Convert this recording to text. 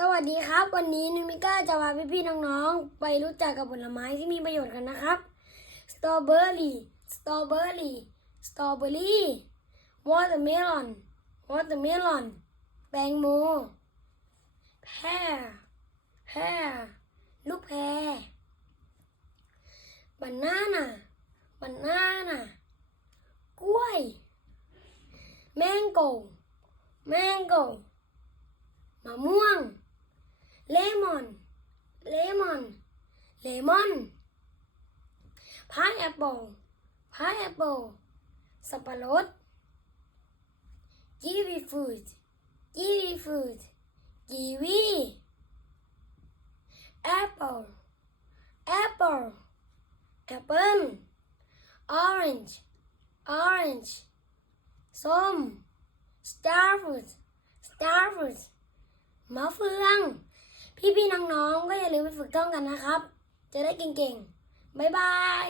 สวัสดีครับ วันนี้นุมิก้าจะพาพี่ๆน้องๆ ไปรู้จักกับผลไม้ที่มีประโยชน์กันนะครับสตรอเบอร์รี่สตรอเบอร์รี่สตรอเบอร์รี่วอเตอร์เมลอนวอเตอร์เมลอนแตงโมแพรแพรลูกแพรบานาน่าบานาน่ากล้วยแมงโกแมงโกมะม่วง เลมอน เลมอนพายแอปเปิลพายแอปเปิลสับปะรดกีวีฟรุตกีวีฟรุตกีวีแอปเปิลแอปเปิลแอปเปิลออเรนจ์ออเรนจ์ส้ม star fruit star fruit มะเฟือง พี่ๆน้องๆก็อย่าลืมไปฝึกท่องกันนะครับ จะได้เก่งๆ บ๊ายบาย